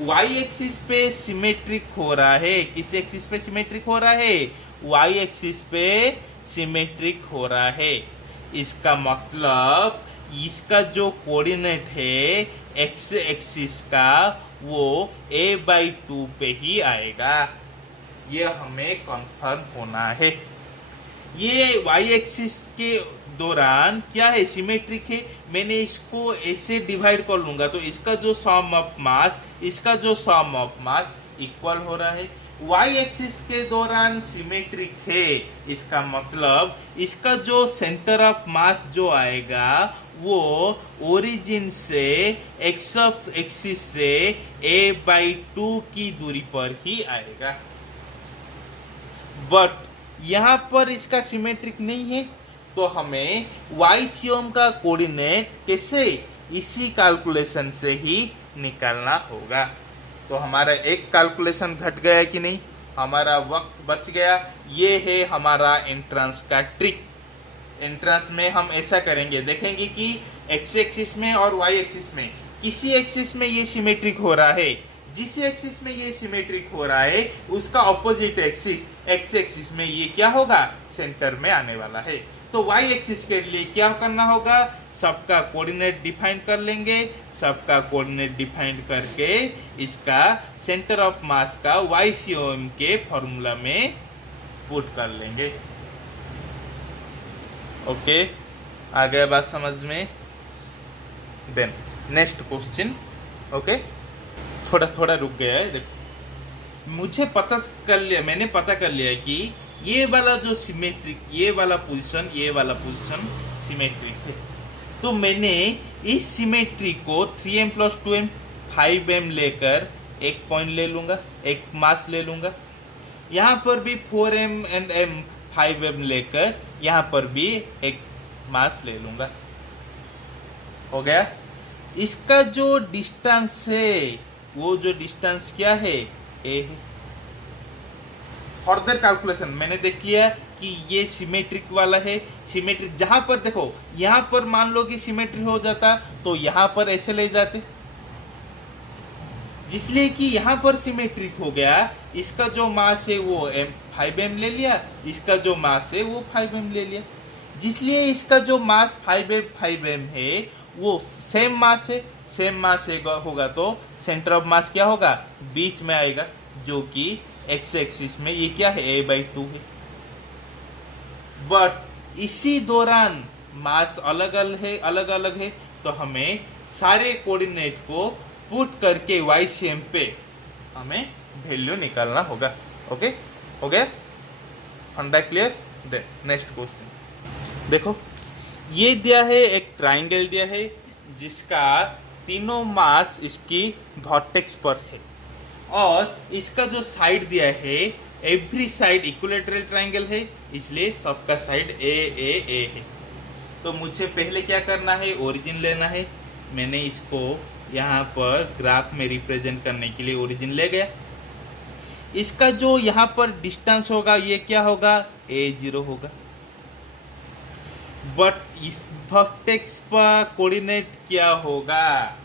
वाई एक्सिस पे सिमेट्रिक हो रहा है। किस एक्सिस पे सिमेट्रिक हो रहा है? वाई एक्सिस पे सिमेट्रिक हो रहा है। इसका मतलब इसका जो कोऑर्डिनेट है एक्स एक्सिस का वो a/2 पे ही आएगा। ये हमें कंफर्म होना है। ये वाई एक्सिस के दौरान क्या है? सिमेट्रिक है। मैंने इसको ऐसे डिवाइड कर लूंगा तो इसका जो सम ऑफ मास, इसका जो सम ऑफ मास इक्वल हो रहा है। वाई एक्सिस के दौरान सिमेट्रिक है, इसका मतलब इसका जो सेंटर ऑफ मास जो आएगा वो ओरिजिन से एक्स ऑफ एक्सिस से a/2 की दूरी पर ही आएगा। बट यहाँ पर इसका सिमेट्रिक नहीं है, तो हमें YCOM का कोऑर्डिनेट कैसे? इसी कैलकुलेशन से ही निकालना होगा। तो हमारा एक कैलकुलेशन घट गया कि नहीं? हमारा वक्त बच गया। ये है हमारा एंट्रेंस का ट्रिक। एंट्रेंस में हम ऐसा करेंगे, देखेंगे कि एक्स एक्सिस में और वाई एक्सिस में किसी एक्सिस में ये सिमेट्रिक हो रहा है। जिस एक्सिस में ये सिमेट्रिक हो रहा है उसका ऑपोजिट एक्सिस एक्स एक्सिस में ये क्या होगा? सेंटर में आने वाला है। तो वाई एक्सिस के लिए क्या करना होगा? सबका कोऑर्डिनेट डिफाइन कर लेंगे। सबका कोऑर्डिनेट डिफाइन करके इसका सेंटर ऑफ मास का YCOM के फॉर्मूला में पुट कर लेंगे। ओके, आ गया बात समझ में? Then next question. ओके, थोड़ा थोड़ा रुक गया है। देखो, मैंने पता कर लिया कि ये वाला जो सिमेट्रिक, ये वाला पोजीशन सिमेट्रिक है। तो मैंने इस सिमेट्री को 3m + 2m 5m लेकर एक पॉइंट ले लूंगा, एक मास ले लूंगा। यहाँ पर भी 4m and m 5m लेकर यहाँ पर भी एक मास ले लूंगा। हो गया। इसका जो डिस्टेंस है वो जो डिस्टेंस क्या है? a है। फर्दर कैलकुलेशन मैंने देख लिया कि ये सिमेट्रिक वाला है। सिमेट्रिक जहां पर देखो, यहां पर मान लो कि सिमेट्रिक हो जाता तो यहां पर ऐसे ले जाते, जिसलिए कि यहां पर सिमेट्रिक हो गया। इसका जो मास है वो 5m ले लिया, इसका जो मास है वो 5m ले लिया, जिसलिए इसका जो मास 5m है वो सेम मास है। सेम मास होगा तो सेंटर ऑफ मास क्या होगा? बीच में आएगा, जो कि एक्स एक्सिस में ये क्या है? a/2 है। बट इसी दौरान मास अलग अलग है, तो हमें सारे कोऑर्डिनेट को पुट करके YCM पे हमें वैल्यू निकालना होगा। ओके, हो गया? फंडा क्लियर? नेक्स्ट क्वेश्चन देखो, ये दिया है, एक ट्राइंगल दिया है जिसका तीनों मास इसकी वर्टेक्स पर है, और इसका जो साइड दिया है एवरी साइड इक्विलैटरल ट्राइंगल है, इसलिए सबका साइड ए है। तो मुझे पहले क्या करना है? ओरिजिन लेना है। मैंने इसको यहाँ पर ग्राफ में रिप्रेजेंट करने के लिए ओरिजिन ले गया। इसका जो यहाँ पर डिस्टेंस होगा ये क्या होगा? a0 होगा। बट इस वर्टेक्स पर कोऑर्डिनेट क्या होगा?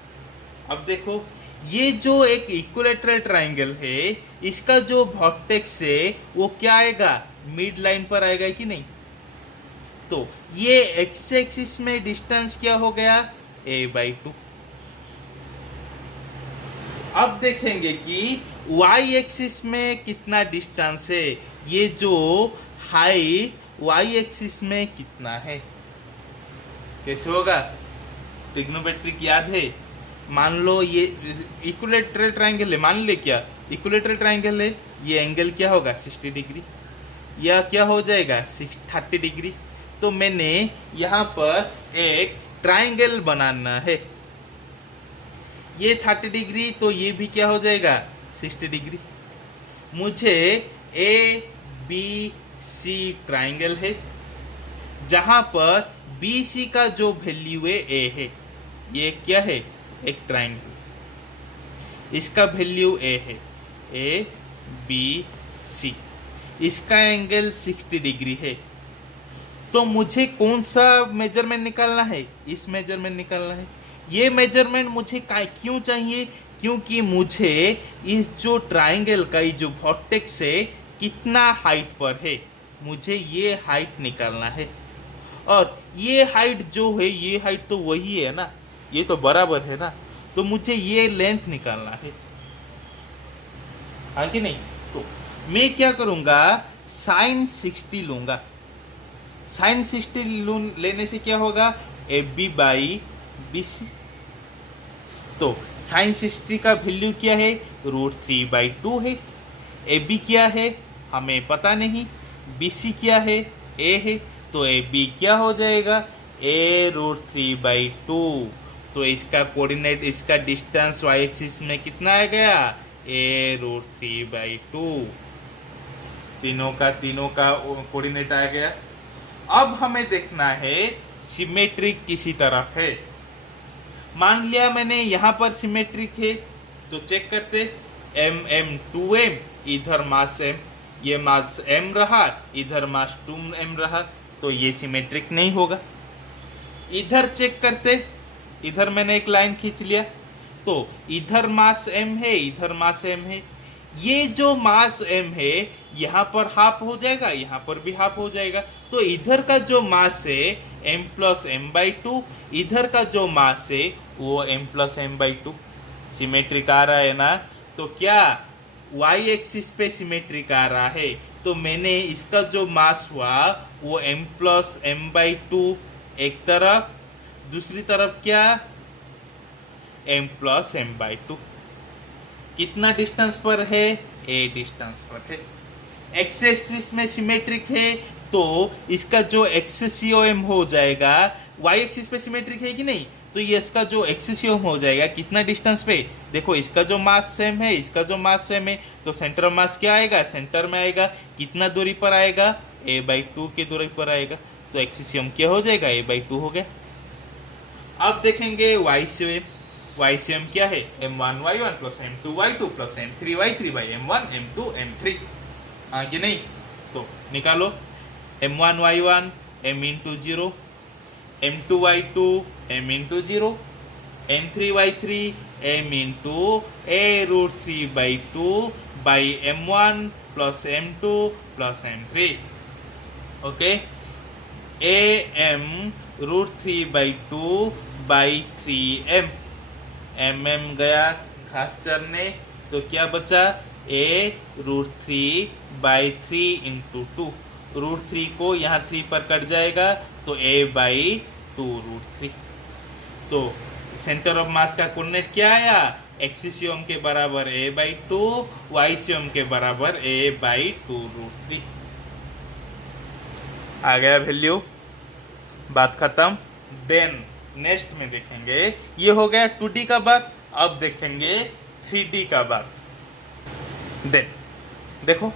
अब देखो, ये जो एक इक्विलैटरल ट्राइंगल है इसका जो वर्टेक्स है वो क्या आएगा? मिड लाइन पर आएगा कि नहीं? तो ये एक्स एक्सिस में डिस्टेंस क्या हो गया? a/2। अब देखेंगे कि वाई एक्सिस में कितना डिस्टेंस है। ये जो हाइट वाई एक्सिस में कितना है? कैसे होगा? ट्रिग्नोमेट्रिक याद है? मान लो ये इक्विलैटरल ट्राइंगल है, मान ले क्या इक्विलैटरल ट्राइंगल है, ये एंगल क्या होगा? 60 डिग्री, या क्या हो जाएगा? 30 डिग्री। तो मैंने यहाँ पर एक ट्राइंगल बनाना है, ये 30 डिग्री, तो ये भी क्या हो जाएगा? 60 डिग्री। मुझे ABC ट्राइंगल है जहां पर BC का जो वैल्यू है A है। ये क्या है? एक ट्राइंगल, इसका वैल्यू A है, ABC। इसका एंगल 60 डिग्री है। तो मुझे कौन सा मेजरमेंट निकालना है? इस मेजरमेंट निकालना है। ये मेजरमेंट मुझे क्यों चाहिए? क्योंकि मुझे इस जो ट्राइंगल का ये जो वर्टेक्स है कितना हाइट पर है, मुझे ये हाइट निकालना है। और ये हाइट जो है, ये हाइट तो वही है ना, ये तो बराबर है ना, तो मुझे ये लेंथ निकालना है, हाँ कि नहीं। तो मैं क्या करूंगा, साइन 60 लूंगा। साइन 60 लेने से क्या होगा, A B by B C. तो साइन 60 का वैल्यू क्या है, √3/2 है। ए बी क्या है हमें पता नहीं, बी सी क्या है, ए है, तो ए बी क्या हो जाएगा, a√3/2। तो इसका कोऑर्डिनेट, इसका डिस्टेंस वाई एक्सिस में कितना आ गया, a√3/2। तीनों का कोऑर्डिनेट आ गया। अब हमें देखना है सिमेट्रिक किसी तरफ है। मान लिया मैंने यहाँ पर सिमेट्रिक है, तो चेक करते, m 2m, इधर मास m, ये मास m रहा, इधर मास 2m रहा, तो ये सिमेट्रिक नहीं होगा। इधर चेक करते, इधर मैंने एक लाइन खींच लिया, तो इधर मास m है, इधर मास m है। ये जो मास m है यहाँ पर हाफ हो जाएगा, यहाँ पर भी हाफ हो जाएगा। तो इधर का जो मास है m + m/2, इधर का जो मास है वो m + m/2। सिमेट्रिक आ रहा है ना। तो क्या y एक्सिस पे सिमेट्रिक आ रहा है, तो मैंने इसका जो मास हुआ वो m + m/2 एक तरफ, दूसरी तरफ क्या, m + m/2। कितना डिस्टेंस पर है, a डिस्टेंस पर है। एक्स एक्सिस में सिमेट्रिक है, तो इसका जो एक्सेसियम हो जाएगा, y एक्सिस पे सिमेट्रिक है कि नहीं, तो ये इसका जो एक्सेसियम हो जाएगा कितना डिस्टेंस पे, देखो इसका जो मास सेम है, इसका जो मास सेम है, तो सेंटर मास क्या आएगा, सेंटर में आएगा, कितना दूरी पर आएगा, a/2 की दूरी पर आएगा। तो एक्सेसियम क्या हो जाएगा, a/2 हो गया। अब देखेंगे YCM क्या है, m1y1 + m2y2 + m3y3/m1 m2 m3, हाँ कि नहीं। तो निकालो, m1y1 m × 0, m2y2 m × 0, m3y3 m × a√3/2/m1 + m2 + m3। Okay, am√3/2/3m, mm गया खास चरने, तो क्या बचा, a√3/3 × 2। √3 को यहाँ 3 पर कट जाएगा, तो a/2 √3। तो सेंटर ऑफ मास का कोऑर्डिनेट क्या आया, एक्सिसियम के बराबर a/2, वाईसियम के बराबर a/2 √3 आ गया वैल्यू। बात खत्म। देन नेक्स्ट में देखेंगे, ये हो गया 2D का बात। अब देखेंगे 3D का बात। देन देखो,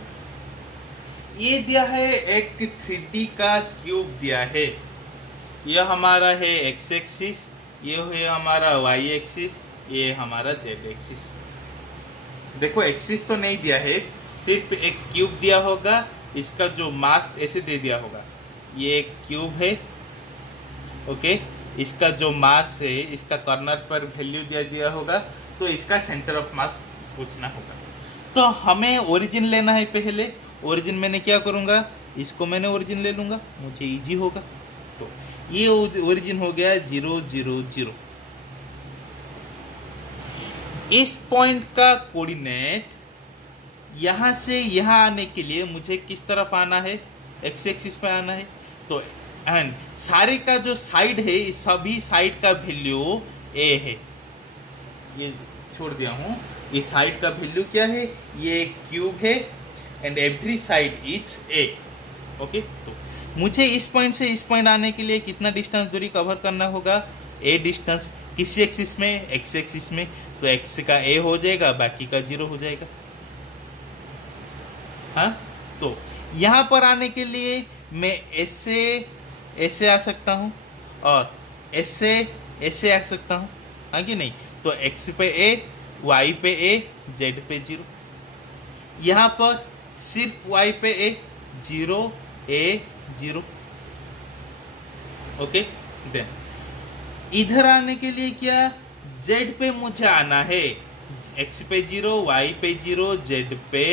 ये दिया है एक 3D का क्यूब दिया है। यह हमारा है x एक्सिस, ये है हमारा y एक्सिस, ये हमारा z एक्सिस। देखो एक्सिस तो नहीं दिया है, सिर्फ एक क्यूब दिया होगा, इसका जो मास ऐसे दे दिया होगा, ये एक क्यूब है। ओके, इसका जो मास है, इसका कॉर्नर पर वैल्यू दे दिया होगा, तो इसका सेंटर ऑफ मास पूछना होगा। तो हमें ओरिजिन लेना है पहले। ओरिजिन मैंने क्या करूँगा, इसको मैंने ओरिजिन ले लूँगा, मुझे इजी होगा। तो ये ओरिजिन हो गया 0 0 0। इस पॉइंट का कोऑर्डिनेट यहाँ से यहाँ आने के लिए मुझे किस तरफ आना है, एक्स एक्सिस पे आना है। तो एंड सारे का जो साइड है, इस सभी साइड का वैल्यू a है। ये छोड़ दिया हूँ, ये साइड का वैल्यू क्या है, ये क्यूब है, and every side is a। Okay, तो मुझे इस पॉइंट से इस पॉइंट आने के लिए कितना डिस्टेंस दूरी कवर करना होगा, a डिस्टेंस। किसी एक्सिस में, x एक्सिस में, तो x का a हो जाएगा, बाकी का 0 हो जाएगा। हाँ, तो यहाँ पर आने के लिए मैं ऐसे आ सकता हूँ और ऐसे आ सकता हूँ, हाँ कि नहीं। तो x पे a, y पे a, z पे 0। यहाँ पर सिर्फ y पे a, 0 a 0। ओके, देन इधर आने के लिए क्या, z पे मुझे आना है, एक्स पे 0, वाई पे 0, जेड पे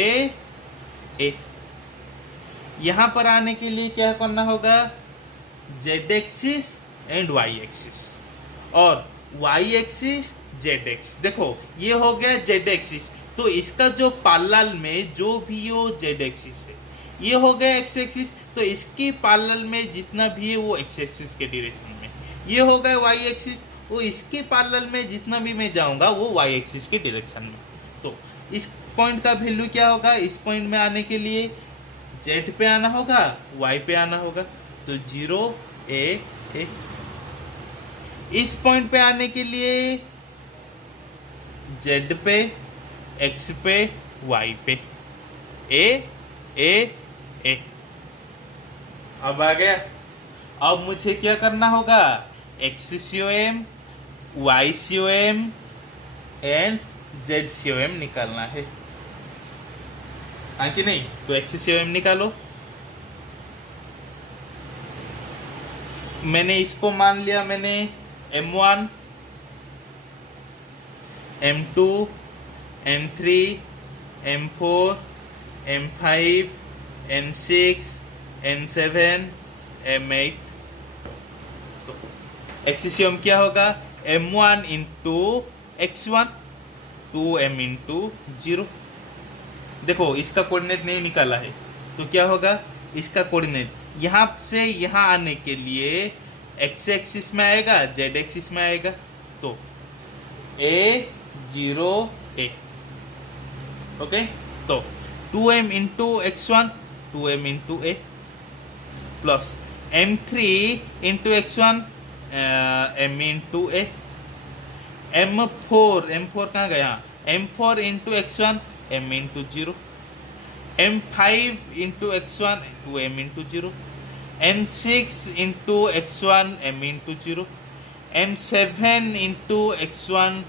ए। यहाँ पर आने के लिए क्या करना होगा, Z axis and Y axis, और वाई एक्सिस जेड एक्सिस। देखो ये हो गया जेड एक्सिस, तो इसका जो पैरेलल में जो भी वो जेड एक्सिस है, ये हो गया एक्स एक्सिस, तो इसकी पैरेलल में जितना भी है वो एक्स एक्सिस के डायरेक्शन में। ये हो गया वाई एक्सिस, वो इसके पैरेलल में जितना भी मैं जाऊंगा वो वाई एक्सिस के डायरेक्शन में। तो इस पॉइंट का वैल्यू क्या होगा, इस पॉइंट में आने के लिए जेड पे आना होगा, वाई पे आना होगा, तो 0 ए ए। इस पॉइंट पे आने के लिए जेड पे, एक्स पे, वाई पे, ए ए ए। अब आ गया। अब मुझे क्या करना होगा, X COM, Y COM and Z COM निकालना है, हाँ कि नहीं? तो एक्स COM निकालो। मैंने इसको मान लिया, मैंने M1, M2, M3, M4, M5, M6, M7, M8। तो एक्स COM क्या होगा, M1 into X1, 2M into 0। देखो इसका कोऑर्डिनेट नहीं निकाला है, तो क्या होगा, इसका कोऑर्डिनेट यहाँ से यहाँ आने के लिए एक्स एक्सिस में आएगा, जेड एक्सिस में आएगा, तो A 0 A। ओके, तो 2M into X1, 2M into A, plus M3 into X1, M into A, M4 कहाँ गया, M4 into X1, M into 0, M5 into X1, 2M into 0, M6 into X1, M into 0, M7 into X1,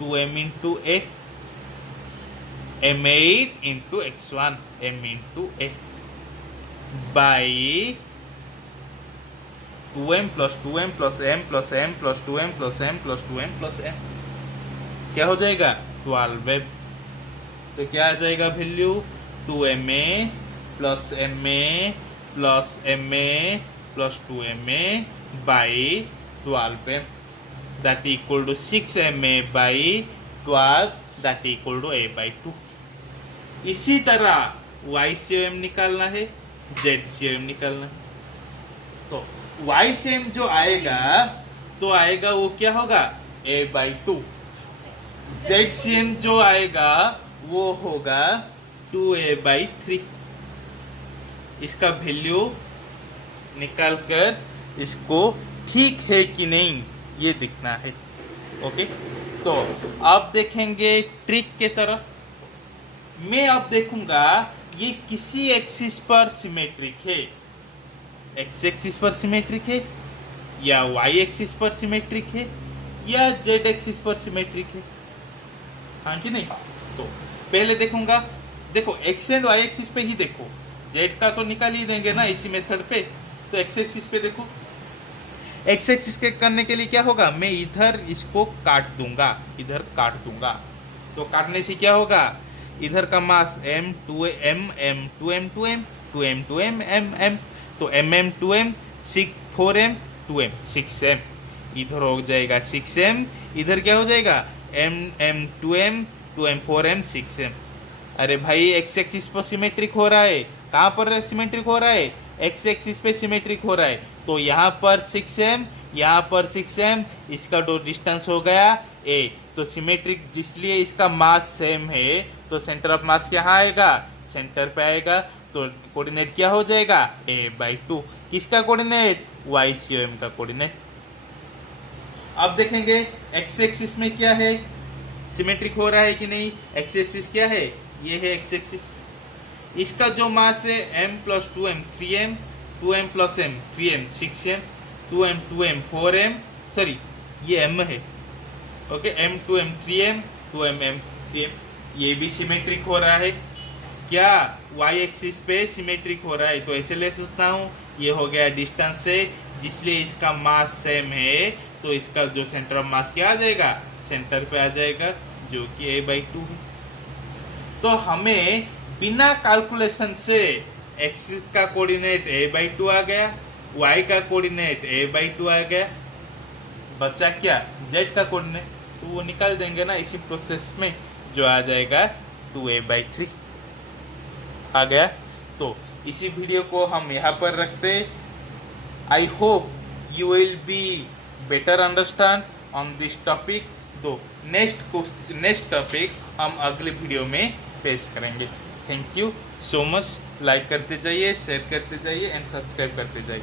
2M into A, M8 into X1, M into A, by 2M plus 2M plus M plus M plus 2M plus M plus 2M plus M। क्या हो जाएगा, 12। तो क्या आ जाएगा value, 2MA plus MA plus MA plus 2MA by 12M, that equal to 6MA by 12, that equal to A by 2। इसी तरह Y COM निकालना है, Z COM निकालना है। तो Y COM जो आएगा, तो आएगा वो क्या होगा, A बाई 2। Z COM जो आएगा वो होगा 2A बाई 3। इसका वैल्यू निकाल कर इसको ठीक है कि नहीं ये दिखना है। ओके, तो अब देखेंगे ट्रिक के तरफ। मैं अब देखूंगा ये किसी एक्सिस पर सिमेट्रिक है, एक्स एक्सिस पर सिमेट्रिक है, या वाई एक्सिस पर सिमेट्रिक है, या जेड एक्सिस पर सिमेट्रिक है, हाँ कि नहीं? तो पहले देखूंगा, देखो एक्स एंड वाई एक्सिस पे ही देखो, जेड का तो निकाल ही देंगे ना इसी मेथड पे। तो एक्स एक्सिस पे देखो, एक्स एक्सिस के करने के लिए क्या होगा, मैं इधर इसको काट दूंगा, इधर काट दूंगा। तो काटने से क्या होगा, इधर का मास m 2m m 2m 2m 2m 2m m m, तो mm 2m 4m 2m 6m, इधर हो जाएगा 6m, इधर क्या हो जाएगा m 2m 2m 4m 6m। अरे भाई एक्स एक्सिस पर सिमेट्रिक हो रहा है, कहाँ पर सिमेट्रिक हो रहा है, एक्स एक्सिस पे सिमेट्रिक हो रहा है। तो यहाँ पर 6m, यहाँ पर 6m, इसका जो डिस्टेंस हो गया a। तो सिमेट्रिक जिसलिए इसका मास सेम है, तो सेंटर ऑफ मास यहाँ आएगा, सेंटर पे आएगा, तो कोऑर्डिनेट क्या हो जाएगा, a बाई 2। किसका कोऑर्डिनेट, y COM का कोऑर्डिनेट। अब देखेंगे एक्स एक्सिस में क्या है, सिमेट्रिक हो रहा है कि नहीं। एक्स एक्सिस क्या है, ये है एक्स एक्सिस। इसका जो मास है m plus 2m 3m, 2m plus m 3m 6m, 2m 2m 4m, sorry ये m है, okay, m 2m 3m 2m m 3m। ये भी सिमेट्रिक हो रहा है क्या, y एक्सिस पे सिमेट्रिक हो रहा है। तो ऐसे ले सकता हूँ, ये हो गया डिस्टेंस से, जिसलिए इसका मास सेम है, तो इसका जो सेंटर ऑफ मास क्या आ जाएगा, सेंटर पे आ जाएगा, जो कि a/2 है। तो हमें बिना कैलकुलेशन से एक्सिस का कोऑर्डिनेट a/2 आ गया, y का कोऑर्डिनेट a/2 आ गया, बचा क्या z का कोऑर्डिनेट, तो वो निकाल देंगे ना इसी प्रोसेस में, जो आ जाएगा 2a/3 आ गया। तो इसी वीडियो को हम यहाँ पर रखते। I hope you will be better understand on this topic. तो नेक्स्ट टॉपिक हम अगले वीडियो में पेश करेंगे। Thank you so much. Like करते जाइए, शेयर करते जाइए एंड सब्सक्राइब करते जाइए।